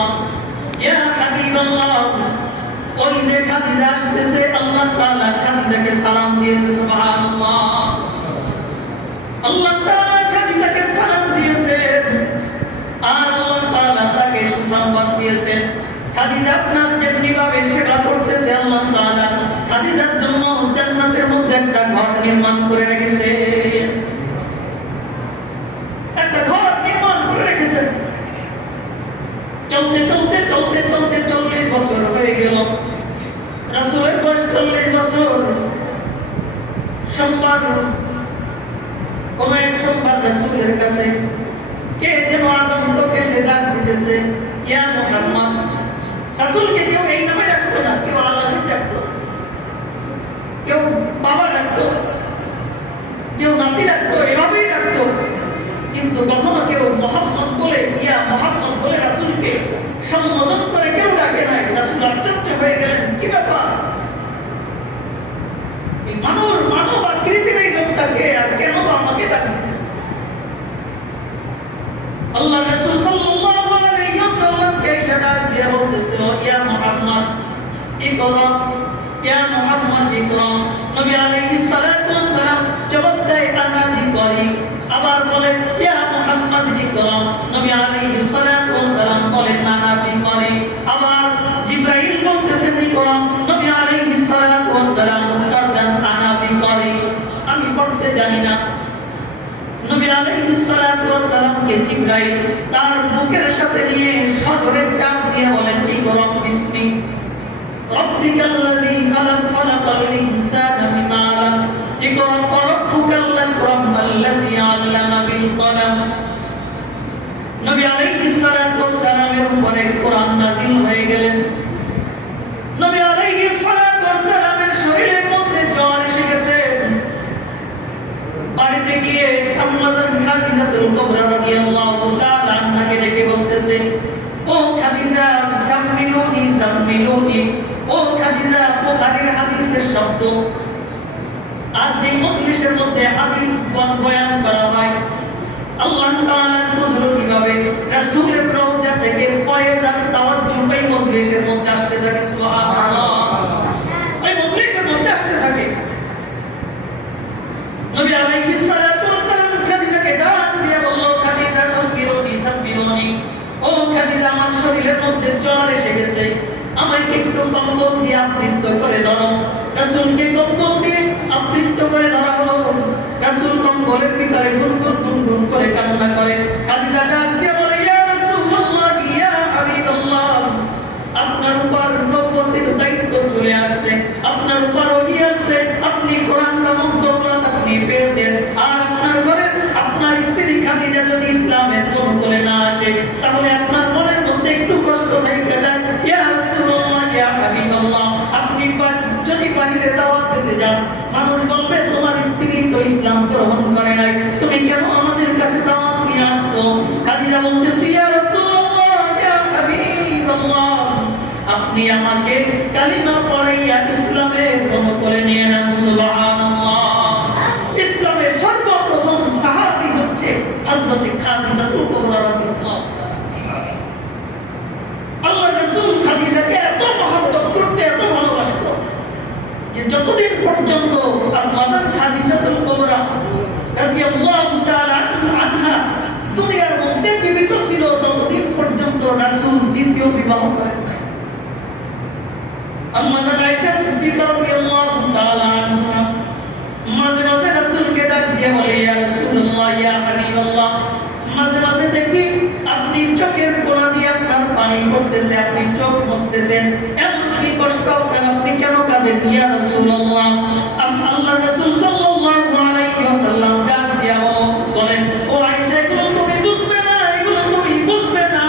রাসূলুল্লাহ ইয়া হাবিবাল্লাহ ওই যে খাদিজা আসতেছে আল্লাহ তাআলা খাদিজাকে সালাম দিয়েছে সুবহানাল্লাহ আল্লাহ তাআলা খাদিজাকে সালাম দিয়েছেন আর আল্লাহ তাআলা তাকে সুসংবাদ দিয়েছেন খাদিজা আপনার যেমনি ভাবে সেবা করতেছে আল্লাহ তাআলা খাদিজার জন্য জান্নাতের মধ্যে একটা ঘর নির্মাণ করে রেখেছে একটা ঘর নির্মাণ করে রেখেছে চলতে চলতে চলতে চলতে 40 বছর হয়ে গেল রাসূলের বয়স 40 বছর সোমবার কোন এক সোমবার রাসূলের কাছে কে যেন আগন্তুক এসে ডাক দিতেছে ইয়া মুহাম্মদ রাসূলকে কেউ এই নামে ডাকতো না কেউ আলামিন ডাকতো কেউ বাবা ডাকতো কেউ নাতি ডাকতো এভাবেই ডাকতো কিন্তু কখনো কেউ মুহাম্মদ বলে ইয়া মুহাম্মদ বলে রাসূলকে সম্বোধন করে কেউ ডাকে নাই রাসূল আশ্চর্য হয়ে গেলেন কি ব্যাপার এই মানব আকৃতির এই লোকটাকে আর কেন আমাকে ডাকতেছে আল্লাহ রাসূল সাল্লাল্লাহু আলাইহি ওয়াসাল্লাম কে ডাক দিয়ে বলতেছে ইয়া মুহাম্মদ ইকরা ইয়া মুহাম্মদ ইকরা নবী আলাইহিস সালাতু ওয়াস সালাম জবাব দেয় আনা বিকরি আবার বলে ইয়া মুহাম্মদ ইকরা নবী আলাইহিস সালাতু ওয়াস সালাম বলেন আনা বিকরি আবার জিবরাইল বলতেছেন ইকরা নবী আলাইহিস সালাতু ওয়াস সালাম উত্তর দেন আনা বিকরি আমি পড়তে জানি না নবী আলাইহিস সালাতু ওয়াস সালামকে জিবরাইল তার বুকের সাথে নিয়ে সদরে চাপ দিয়ে বলেন ইকরা বিসমি রাব্বিকাল্লাযী খালাকাল ইনসানা মিন আলাক ইকরা রাব্বুকাল আকরাম আল্লাযী আল্লামা বিল কলম নবী আলাইহিস সালাতু ওয়াস সালামের উপরে কোরআন নাযিল হয়ে গেলেন নবী আলাইহিস সালাতু ওয়াস সালামের শরীরের মধ্যে জ্বর এসে গেছে বাড়িতে গিয়ে আম্মাজান খাদিজাতুল কুবরা রাদিয়াল্লাহু তাআলা আনহাকে ডেকে বলতেছে ও খাদিজা সাম্মিলুনি ও খাদিজা বুখারীর হাদিসের শব্দ আর যে মজলিসের মধ্যে হাদিস বয়ান করা হয় আল্লাহ তাআলা কুদরতি ভাবে রাসূলের রওজা থেকে ফয়েজ আর তাওয়াজ্জুহ এই মজলিসের মধ্যে আসতে থাকে সুবহানাল্লাহ এই মজলিসের মধ্যে আসতে থাকে নবী আলাইহিস সালাতু ওয়াস সালাম খাদিজাকে ডাক দিয়ে বলল খাদিজা সাম্মিলুনি ও খাদিজা আমার শরীরের মধ্যে জ্বর এসে গেছে আমায় একটু কম্বল দিয়ে আবৃত করে ধরো রাসূলকে কম্বল দিয়ে আবৃত করে ধরা হলো রাসূল কম্বলের ভিতরে গুনগুন করে কান্না করে খাদিজা ডাক দিয়ে বলে ইয়া রাসূলুল্লাহ ইয়া হাবিবাল্লাহ আপনার উপর নবুয়তের দায়িত্ব চলে আসছে আপনার উপর ওহী আসছে আপনি কোরআন নামক দৌলত আপনি পেয়েছেন আর আপনার ঘরে আপনার স্ত্রী খাদিজা যদি ইসলামের অনুকূলে না আসে তাহলে আপনার মনের মধ্যে একটু কষ্ট থেকে যায় ইয়া রাসূলুল্লাহ ইয়া হাবিবাল্লাহ আপনি যদি বাইরে দাওয়াত দিতে যান মানুষ বলবে তোমার স্ত্রী তো ইসলাম গ্রহণ করে নাই তুমি কেন আমাদের কাছে দাওয়াত নিয়ে আসছো খাদিজা বলতেছে ইয়া রাসূলুল্লাহ ইয়া হাবিবাল্লাহ আপনি আমাকে কালিমা পড়াইয়া ইসলামের অনুকূলে নিয়ে নেন সুবহানাল্লাহ ইসলামের সর্বপ্রথম সাহাবী হচ্ছে হযরত খাদিজাতুল কুবরা রাদিয়াল্লাহু তাআলা আল্লাহ রাসূল খাদিজাকে এত মহব্বত করতে এত ভালোবাসতো যে যতদিন পর্যন্ত আম্মাজান খাদিজাতুল কুবরা রাদিয়াল্লাহু তাআলা আনহা দুনিয়ার মধ্যে জীবিত ছিল ততদিন পর্যন্ত রাসূল দ্বিতীয় বিবাহ করেন নাই আম্মাজান আয়েশা সিদ্দিকা রাদিয়াল্লাহু তাআলা আনহা মাঝে মাঝে রাসূলকে ডাক দিয়ে বলে ইয়া রাসূলুল্লাহ ইয়া হাবিবাল্লাহ মাঝে মাঝে দেখি আপনি চোখের কোণা দিয়ে আপনার পানি পড়তেছে আপনি চোখ মুছতেছেন এমন কি কষ্ট আপনার আপনি কেন কাঁদেন ইয়া রাসূলুল্লাহ আল্লাহ রাসূল সাল্লাল্লাহু আলাইহি ওয়াসাল্লাম ডাক দিয়ে বলেন ও আয়েশা এগুলো তুমি বুঝবে না এগুলো তুমি বুঝবে না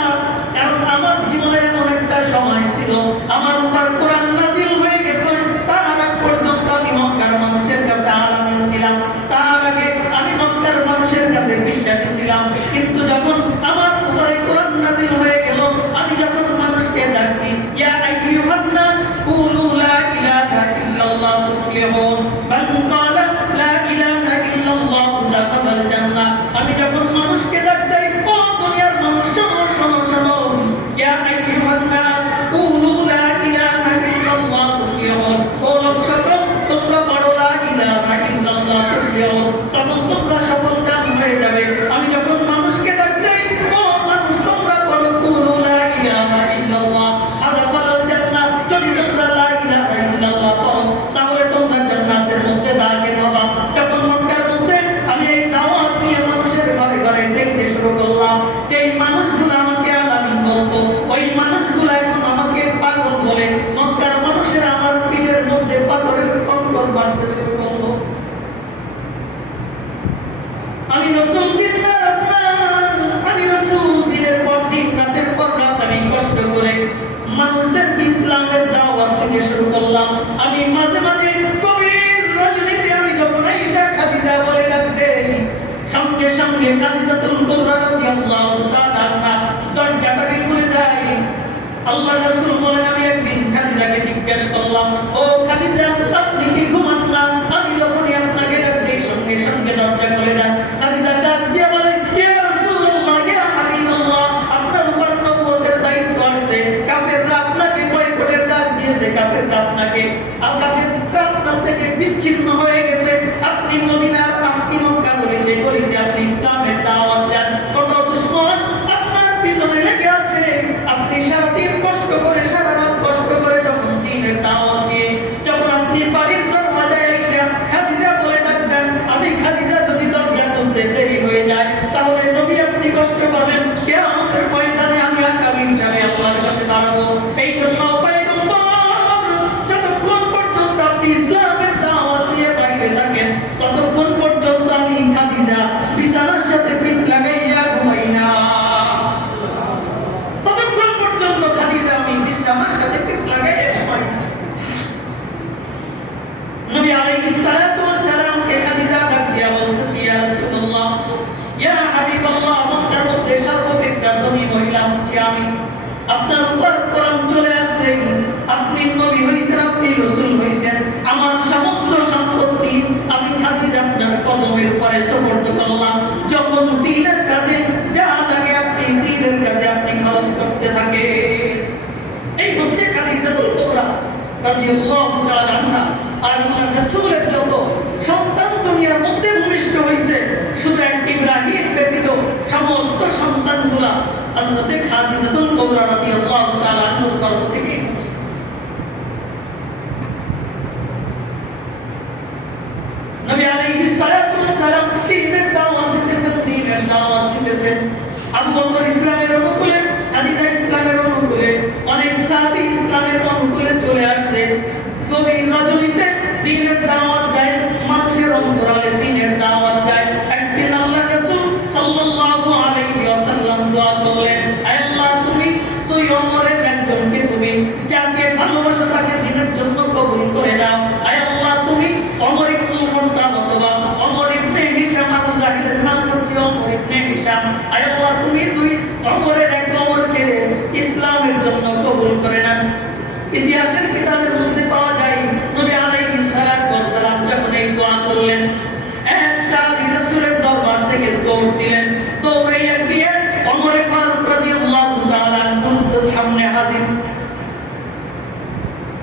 কারণ আমার জীবনে এমন একটা সময় ছিল আমার উপর কোরআন নাযিল হয়ে গেছে তার আগ পর্যন্ত আমি মক্কার মানুষের কাছে আলামিন ছিলাম তার আগে আমি মক্কার মানুষের কাছে বিশ্বাসী ছিলাম কিন্তু যখন আমার উপরে কোরআন নাযিল হয়ে গেল আমি যখন মানুষকে ডাকি ইয়া আইয়ুহান নাস কুলু লা ইলাহা ইল্লাল্লাহ তুফলিহুন মান ক্বালা খাদিজাতুল কুবরা রাদিয়াল্লাহু তাআলা আনহা দরজাটাকে খুলে দেয়। আল্লাহর রাসূল বলেন, আমি একদিন খাদিজাকে জিজ্ঞেস করলাম, ও খাদিজা, আপনি কি ঘুমান না? আমি যখনই আপনাকে ডাক দেই সঙ্গে সঙ্গে দরজা খুলে দেন। খাদিজা ডাক দিয়ে বলে, ইয়া রাসূলুল্লাহ, ইয়া হাবিবাল্লাহ, আপনার উপর নবুয়তের দায়িত্ব আছে। কাফেররা আপনাকে বয়কটের ডাক দিয়েছে, কাফেররা আপনাকে আপনার থেকে বিচ্ছিন্ন হয়ে গেছে। আপনি মদিনার, আপনি মক্কা গলিতে গলিতে আপনি ইসলামের দাওয়াত দেন। কত দুশমন আপনার পিছনে লেগে আছে। আপনি সারাদিন কষ্ট করে, সারা রাত কষ্ট করে যখন দ্বীনের দাওয়াত দিয়ে যখন আপনি বাড়ির দরজায় এসে খাদিজা বলে ডাক দেন, আমি খাদিজা যদি দরজা খুলতে দেরি হয়ে যায় তাহলে নবী আপনি কষ্ট পাবেন। কিয়ামতের ময়দানে আমি আসামি হিসাবে আল্লাহর কাছে দাঁড়াবো। এই জন্য যতক্ষণ পর্যন্ত আপনি ইসলামের দাওয়াত দিয়ে বাইরে থাকেন ততক্ষণ পর্যন্ত আমি খাদিজা বিছানার সাথে পিঠ লাগাইয়া ঘুমাই না। ততক্ষণ পর্যন্ত খাদিজা আমি বিছানার সাথে পিঠ লাগাইয়া ঘুমাই না। নবী আলাইহিস সালাতু ওয়াস সালাম কে খাদিজা ডাক দিয়া বলতেছি, ইয়া রাসূলুল্লাহ, ইয়া হাবিবাল্লাহ, মক্কার মধ্যে সর্বপ্রেক্ষা ধনী মহিলা হচ্ছে আমি। আপনার উপর কোরআন চলে আসছে, আপনি নবী হইছেন, আপনি রাসূল হইছেন। আমার সমস্ত সম্পত্তি আমি খাদিজা আপনার কদমের উপরে সুপর্দ করলাম। যখন দ্বীনের কাজে যা লাগে আপনি দ্বীনের কাজে আপনি খরচ করতে থাকে। এই হচ্ছে খাদিজাতুল কুবরা রাদিয়াল্লাহু তাআলা আনহা। আর আল্লাহর রাসূলের যত সন্তান দুনিয়ার মধ্যে ভূমিষ্ঠ হয়েছে, শুধু এক ইব্রাহিম ব্যতীত সমস্ত সন্তানগুলা হযরত খাদিজাতুল কুবরা রাদিয়াল্লাহু তাআলা আনহার গর্ভ থেকে। নবী আলাইহিস সালাতু ওয়াস সালাম দ্বীনের দাওয়াত দিতেছেন, দ্বীনের দাওয়াত দিতেছেন। আবু বকর ইসলামের অনুকূলে, খাদিজা ইসলামের অনুকূলে, অনেক সাহাবী ইসলামের অনুকূলে চলে আসছে। গভীর রজনীতে দ্বীনের দাওয়াত দেয়, মানুষের অন্তরালে দ্বীনের দাওয়াত দেয়। একদিন আল্লাহর রাসূল সাল্লাল্লাহু আলাইহি ওয়াসাল্লাম দোয়া করলেন, আয় আল্লাহ, তুমি তুই ওমরের একজনকে তুমি যাকে ভালোবাসো তাকে দ্বীনের জন্য কবুল করে নাও। আয় আল্লাহ, তুমি ওমর ইবনে খাত্তাব অথবা ওমর ইবনে হিশাম, আবু জাহেলের নাম হচ্ছে ওমর ইবনে হিশাম, আয় আল্লাহ, তুমি দুই ওমরের এক ওমরকে ইসলামের জন্য কবুল করে নাও। ইতিহাসের কিতাবের মধ্যে পাওয়া যায়, নবী আলাইহিস সালাতু ওয়াস সালাম যখন এই দোয়া করলেন, এক সাহাবী রাসূলের দরবার থেকে দৌড় দিলেন। দৌড়াইয়া গিয়ে ওমর ফারুক রাদিয়াল্লাহু তাআলা আনহুর সামনে হাজির।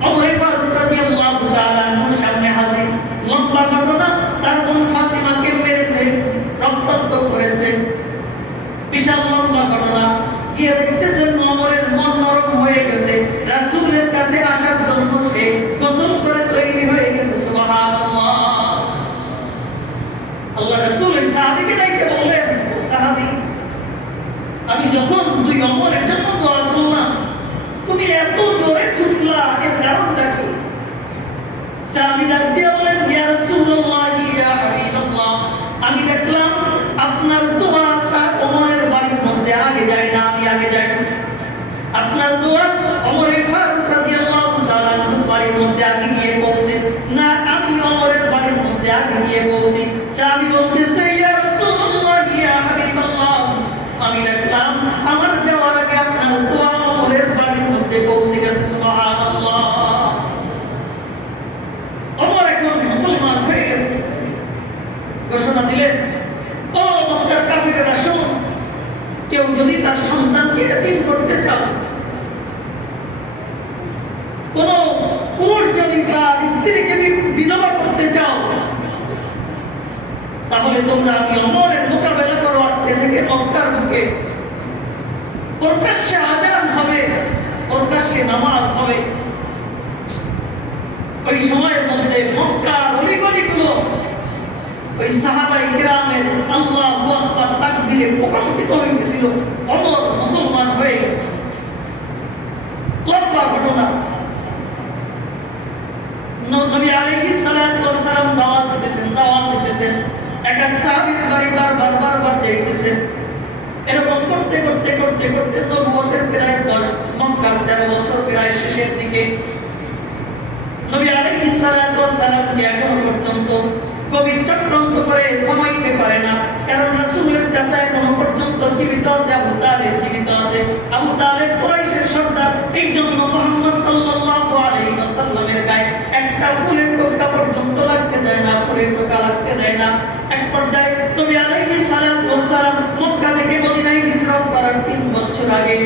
ওমর ফারুক রাদিয়াল্লাহু তাআলা আনহুর সামনে হাজির। লম্বা ঘটনা, তার বোন ফাতিমাকে মেরেছে, রক্তাক্ত করেছে, বিশাল লম্বা ঘটনা। গিয়ে দেখতেছেন ওমরের মন নরম হয়ে গেছে, রাসূলের কাছে আসার জন্য সে গোসল করে তৈরি হয়ে গেছে। সুবহানাল্লাহ। আল্লাহ রাসূল এই সাহাবীকে ডাইকে বললেন, ও সাহাবী, আমি যখন দুই ওমরের জন্য দোয়া করলাম তুমি এত জোরে ছুটলা, এর কারণটা কি? সাহাবী ডাক দিয়ে বলেন, ইয়া রাসূলুল্লাহ, ইয়া হাবিবাল্লাহ, আমি দেখলাম আপনার দোয়া তার ওমরের বাড়ির মধ্যে আগে যায় না, আমি আগে যাই। আপনার দোয়া ওমর ফারুক রাদিয়াল্লাহু তাআলা আনহুর বাড়ির মধ্যে আগে গিয়ে পৌঁছে না, আমি ওমরের বাড়ির মধ্যে আগে গিয়ে পৌঁছি। সাহাবী বলতেছে, ইয়া রাসূলুল্লাহ, ইয়া হাবিবাল্লাহ, আমি দেখলাম আমার যাওয়ার আগে আপনার দোয়া ওমরের বাড়ির মধ্যে পৌঁছে গেছে। সুবহানাল্লাহ। ওমর এখন মুসলমান হয়ে গেছে। ঘোষণা দিলেন, ও মক্কার কাফিররা শোনো, কেউ যদি তার সন্তানকে এতিম করতে চাও, কোন পুরুষ যদি তার স্ত্রীকে বিধবা করতে চাও, তাহলে তোমরা আমি ওমরের মোকাবেলা করো। আজকে থেকে মক্কার বুকে প্রকাশ্যে আযান হবে, প্রকাশ্যে নামাজ হবে। ওই সময়ের মধ্যে মক্কার অলিগলিগুলো ওই সাহাবায়ে কিরামের আল্লাহু আকবার তাকবীরে প্রকম্পিত হয়ে গেছিল। ওমর মুসলমান হয়ে গেছে। লম্বা ঘটনা। নবী আলাইহিস সালাতু ওয়াস সালাম দাওয়াত দিতেছেন। এক এক সাহাবীর বাড়ি বারবার যাইতেছেন। এরকম করতে করতে করতে করতে নবুয়তের প্রায় মক্কার 13 বছর প্রায় শেষের দিকে। নবী আলাইহিস সালাতু ওয়াস সালাম কে এখনো পর্যন্ত গভীর চক্রান্ত করে থামাইতে পারে না, কারণ রাসূলের চাচা এখনো পর্যন্ত জীবিত আছে, আবু তালেব জীবিত আছে। আবু তালেব কুরাইশের সর্দার, এই জন্য মুহাম্মদ সাল্লাল্লাহু আলাইহি ওয়াসাল্লামের গায়ে একটা ফুলের টোকা পর্যন্ত লাগতে দেয় না, ফুলের টোকা লাগতে দেয় না। এক পর্যায়ে নবী আলাইহিস সালাতু ওয়াস সালাম মক্কা থেকে মদিনায় হিজরত করার 3 বছর আগে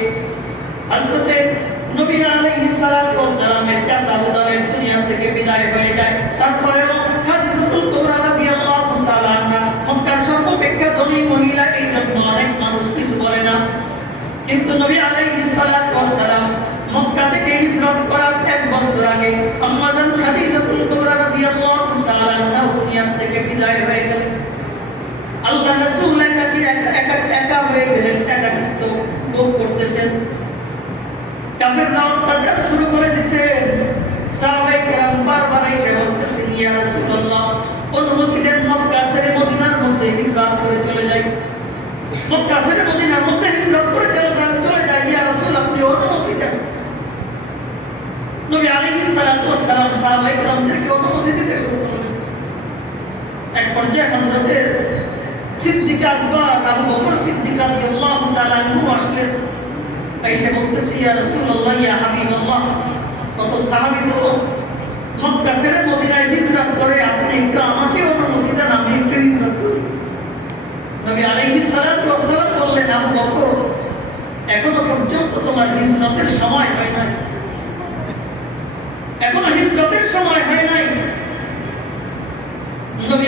হযরতে নবী আলাইহিস সালাতু ওয়াস সালামের চাচা আবু তালেব দুনিয়া থেকে বিদায় হয়ে যায়। তারপরেও খাদিজাতুল কুবরা রাদিয়াল্লাহু তাআলা আনহা মক্কার সর্বাপেক্ষা ধনী মহিলা, এই জন্য অনেক মানুষ কিছু বলে না। কিন্তু নবী আলাইহিস সালাতু ওয়াস সালাম মক্কা থেকে হিজরত করার 1 বছর আগে আম্মা জান খাদিজাতুল কুবরা রাদিয়াল্লাহু তাআলা আনহা দুনিয়া থেকে বিদায় হয়ে গেলেন। আল্লাহ রাসূল একা হয়ে গেলেন, একাকিত্ব ভোগ করতেছেন। কাফেররা অত্যাচার শুরু করে দিয়েছে। সাহাবায়ে কেরাম বারবার এসে বলতেছেন, ইয়া রাসূলুল্লাহ, অনুমতি দেন মক্কা ছেড়ে মদিনার মধ্যে হিজরত করে চলে যাই। মক্কা ছেড়ে মদিনার মধ্যে হিজরত করে চলে যাই, ইয়া রাসূল, আপনি অনুমতি দেন। নবী আলাইহিস সালাতু ওয়াস সালাম সাহাবায়ে কেরামদেরকে অনুমতি দিতে শুরু করলেন। এক পর্যায়ে হযরতে সিদ্দিক আকবর আবু বকর সিদ্দিক রাদিয়াল্লাহু তাআলা আনহু আসলেন। এসে বলতেছি, ইয়া রাসূলুল্লাহ, ইয়া হাবিবাল্লাহ, কত সাহাবী তো মক্কা ছেড়ে মদিনায় হিজরত করে, আপনি একটু আমাকে অনুমতি দেন, আমি একটু হিজরত করি। নবী আলাইহিস সালাতু ওয়াস সালাম বললেন, আবু বকর, এখনো পর্যন্ত তোমার হিজরতের সময় হয় নাই, এখনো হিজরতের সময় হয় নাই। নবী